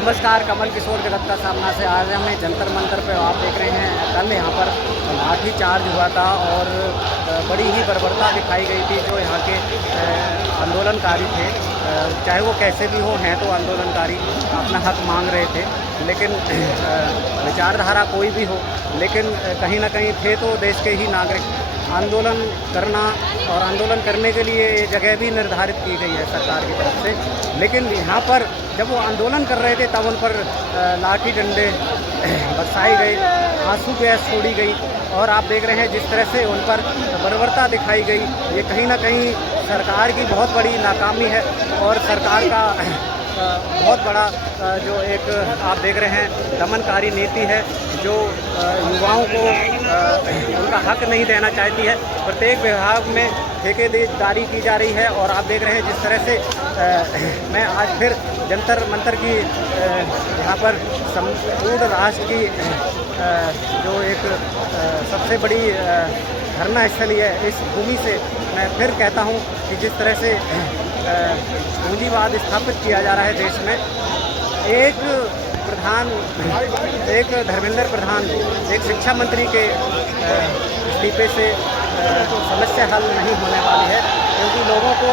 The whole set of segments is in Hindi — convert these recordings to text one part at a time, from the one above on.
नमस्कार, कमल किशोर जगत का सामना से आज हमें जंतर मंतर पे आप देख रहे हैं। कल यहाँ पर लाठी चार्ज हुआ था और बड़ी ही बर्बरता दिखाई गई थी। जो यहाँ के आंदोलनकारी थे, चाहे वो कैसे भी हो, हैं तो आंदोलनकारी, अपना हक मांग रहे थे। लेकिन विचारधारा कोई भी हो, लेकिन कहीं ना कहीं थे तो देश के ही नागरिक। आंदोलन करना और आंदोलन करने के लिए ये जगह भी निर्धारित की गई है सरकार की तरफ से। लेकिन यहाँ पर जब वो आंदोलन कर रहे थे तब उन पर लाठी डंडे बरसाए गए, आंसू गैस छोड़ी गई और आप देख रहे हैं जिस तरह से उन पर बर्बरता दिखाई गई। ये कहीं ना कहीं सरकार की बहुत बड़ी नाकामी है और सरकार का बहुत बड़ा जो एक आप देख रहे हैं दमनकारी नीति है, जो युवाओं को उनका हक नहीं देना चाहती है। प्रत्येक विभाग में ठेकेदारी की जा रही है और आप देख रहे हैं जिस तरह से मैं आज फिर जंतर मंतर की यहाँ पर संपूर्ण राष्ट्र की जो एक सबसे बड़ी धरना स्थली है, इस भूमि से मैं फिर कहता हूँ कि जिस तरह से पूंजीवाद स्थापित किया जा रहा है देश में, एक धर्मेंद्र प्रधान, एक शिक्षा मंत्री के इस्तीफे से समस्या हल नहीं होने वाली है। क्योंकि लोगों को,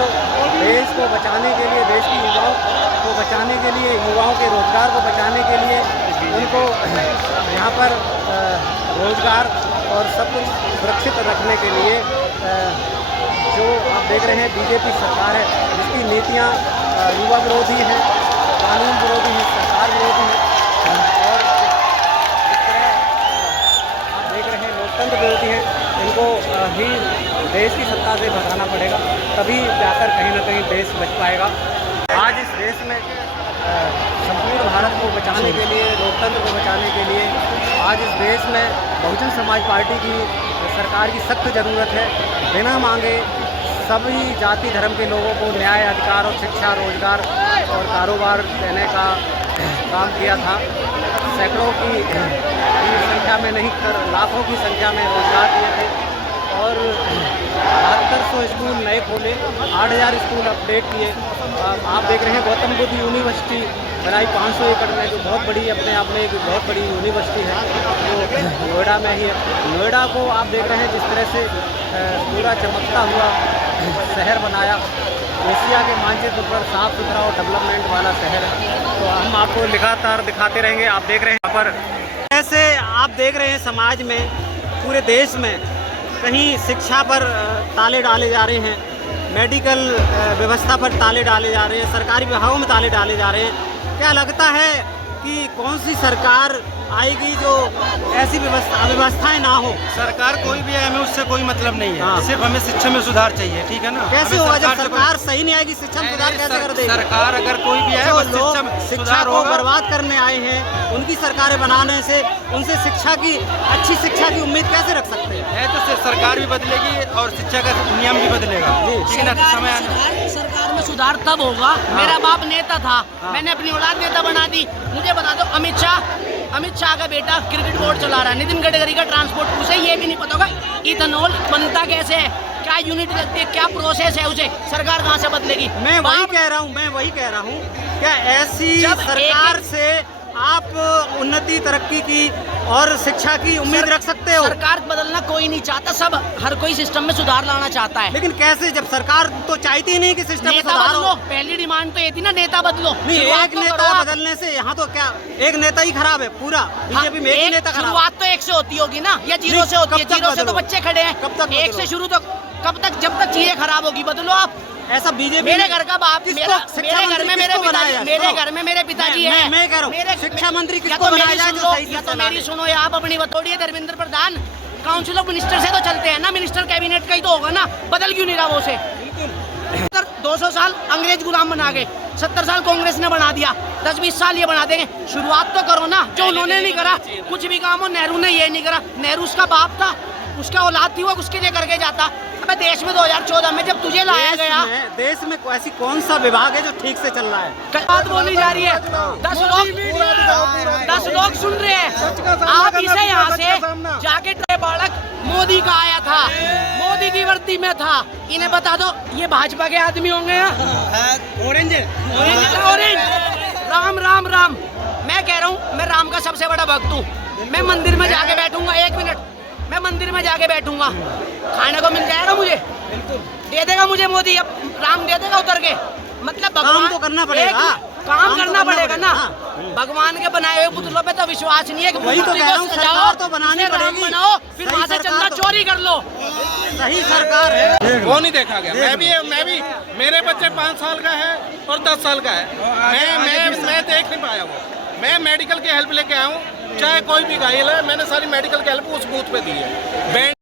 देश को बचाने के लिए, देश की युवाओं को बचाने के लिए, युवाओं के रोज़गार को बचाने के लिए उनको यहाँ पर रोज़गार और सब कुछ सुरक्षित रखने के लिए जो आप देख रहे हैं बीजेपी सरकार है, जिसकी नीतियाँ युवा विरोधी हैं, कानून विरोधी हैं, सरकार विरोधी हैं और जिस तरह आप देख रहे हैं लोकतंत्र विरोधी हैं, इनको ही देश की सत्ता से भगाना पड़ेगा, तभी जाकर कहीं ना कहीं देश बच पाएगा। आज इस देश में संपूर्ण भारत को बचाने के लिए, लोकतंत्र को बचाने के लिए आज इस देश में बहुजन समाज पार्टी की सरकार की सख्त ज़रूरत है। बिना मांगे सभी जाति धर्म के लोगों को न्याय, अधिकार और शिक्षा, रोजगार और कारोबार देने का काम किया था। सैकड़ों की संख्या में नहीं कर लाखों की संख्या में रोजगार दिए थे और 7200 स्कूल नए खोले, 8000 स्कूल अपडेट किए। आप देख रहे हैं गौतम बुद्ध यूनिवर्सिटी बनाई 500 एकड़ में, जो बहुत बड़ी अपने आप में एक बहुत बड़ी यूनिवर्सिटी है, जो नोएडा में ही है। नोएडा को आप देख रहे हैं जिस तरह से पूरा चमकता हुआ शहर बनाया, एशिया के मानचित्र पर साफ सुथरा और डेवलपमेंट वाला शहर है। तो हम आपको लगातार दिखाते रहेंगे। आप देख रहे हैं यहाँ पर ऐसे आप देख रहे हैं समाज में, पूरे देश में कहीं शिक्षा पर ताले डाले जा रहे हैं, मेडिकल व्यवस्था पर ताले डाले जा रहे हैं, सरकारी विभागों में ताले डाले जा रहे हैं। क्या लगता है कि कौन सी सरकार आएगी जो ऐसी व्यवस्थाएं ना हो? सरकार कोई भी है, हमें उससे कोई मतलब नहीं है। हाँ। सिर्फ हमें शिक्षा में सुधार चाहिए, ठीक है ना। कैसे होगा जब सरकार सही नहीं आएगी? शिक्षा में सुधार कैसे कर देगी? सरकार अगर कोई भी है, शिक्षा को बर्बाद करने आए हैं, उनकी सरकारें बनाने से उनसे शिक्षा की, अच्छी शिक्षा की उम्मीद कैसे रख सकते हैं? है तो सरकार भी बदलेगी और शिक्षा का नियम भी बदलेगा। सरकार में सुधार तब होगा। मेरा बाप नेता था, मैंने अपनी औलाद नेता बना दी। मुझे बता दो, अमित शाह का बेटा क्रिकेट बोर्ड चला रहा है, नितिन गडकरी का ट्रांसपोर्ट, उसे ये भी नहीं पता होगा इथेनॉल बनता कैसे है, क्या यूनिट लगती है, क्या प्रोसेस है, उसे सरकार कहाँ से बदलेगी? मैं वही कह रहा हूँ क्या ऐसी सरकार से आप उन्नति, तरक्की की और शिक्षा की उम्मीद रख सकते हो? सरकार बदलना कोई नहीं चाहता, सब हर कोई सिस्टम में सुधार लाना चाहता है। लेकिन कैसे, जब सरकार तो चाहती ही नहीं कि सिस्टम में सुधार हो? पहली डिमांड तो ये थी ना, नेता बदलो। नहीं, एक नेता बदलने से यहाँ तो क्या एक नेता ही खराब है पूरा? बीजेपी में एक नेता खराब। शुरुआत तो 1 से होती होगी ना, या 0 से होती है? 0 से तो बच्चे खड़े हैं। कब तक 1 से शुरू, तो कब तक? जब तक चीजें खराब होगी बदलो आप। ऐसा बीजेपी, मेरे घर का बाप, मेरे घर में मेरे पिताजी हैं। मैं कह रहा हूँ शिक्षा मंत्री किसको बनाया जाए जो सही से? तो मेरी सुनो, आप अपनी बतौड़िए। Dharmendra Pradhan council of minister से तो चलते हैं ना, मिनिस्टर कैबिनेट का ही तो होगा ना, बदल क्यों नहीं रहा वो से? 200 साल अंग्रेज गुलाम बना गए, 70 साल कांग्रेस ने बना दिया, 10-20 साल ये बना देंगे। शुरुआत तो करो ना, जो उन्होंने नहीं करा। कुछ भी काम हो, नेहरू ने ये नहीं करा, नेहरू उसका बाप था, उसका औलाद थी, वो उसके लिए करके जाता। अबे देश में 2014 में जब तुझे लाया गया, देश में ऐसी कौन सा विभाग है जो ठीक से चल रहा है? बात बोली जा रही है, 10 लोग सुन रहे हैं। आप इसे यहाँ से जाके बालक मोदी का आया था, मोदी की वर्दी में था, इन्हें बता दो ये भाजपा के आदमी होंगे? ऑरेंज, राम राम राम। राम का सबसे बड़ा भक्त हूँ। मैं मंदिर में जाके बैठूंगा, 1 मिनट, मैं मंदिर में जाके बैठूंगा, खाने को मिल जाएगा मुझे, दे देगा मुझे मोदी, अब राम दे देगा उतर के। मतलब काम तो करना पड़ेगा, काम करना पड़ेगा ना। भगवान के बनाए हुए पुतलों पे तो विश्वास नहीं है कि वही तो पुतली कह रहा को हूँ, सजाओ, सरकार तो बनानी उसे राम पड़ेगी। बनाओ, फिर सही वहां से सरकार चंदा तो- चोरी कर लो। सही सरकार है। वो नहीं देखा गया। मैं भी मेरे बच्चे 5 साल का है और 10 साल का है। मैं देख नहीं पाया वो। मैं मेडिकल की हेल्प लेके आया हूँ, चाहे कोई भी घायल है, मैंने सारी मेडिकल की हेल्प उस बूथ पे दी है।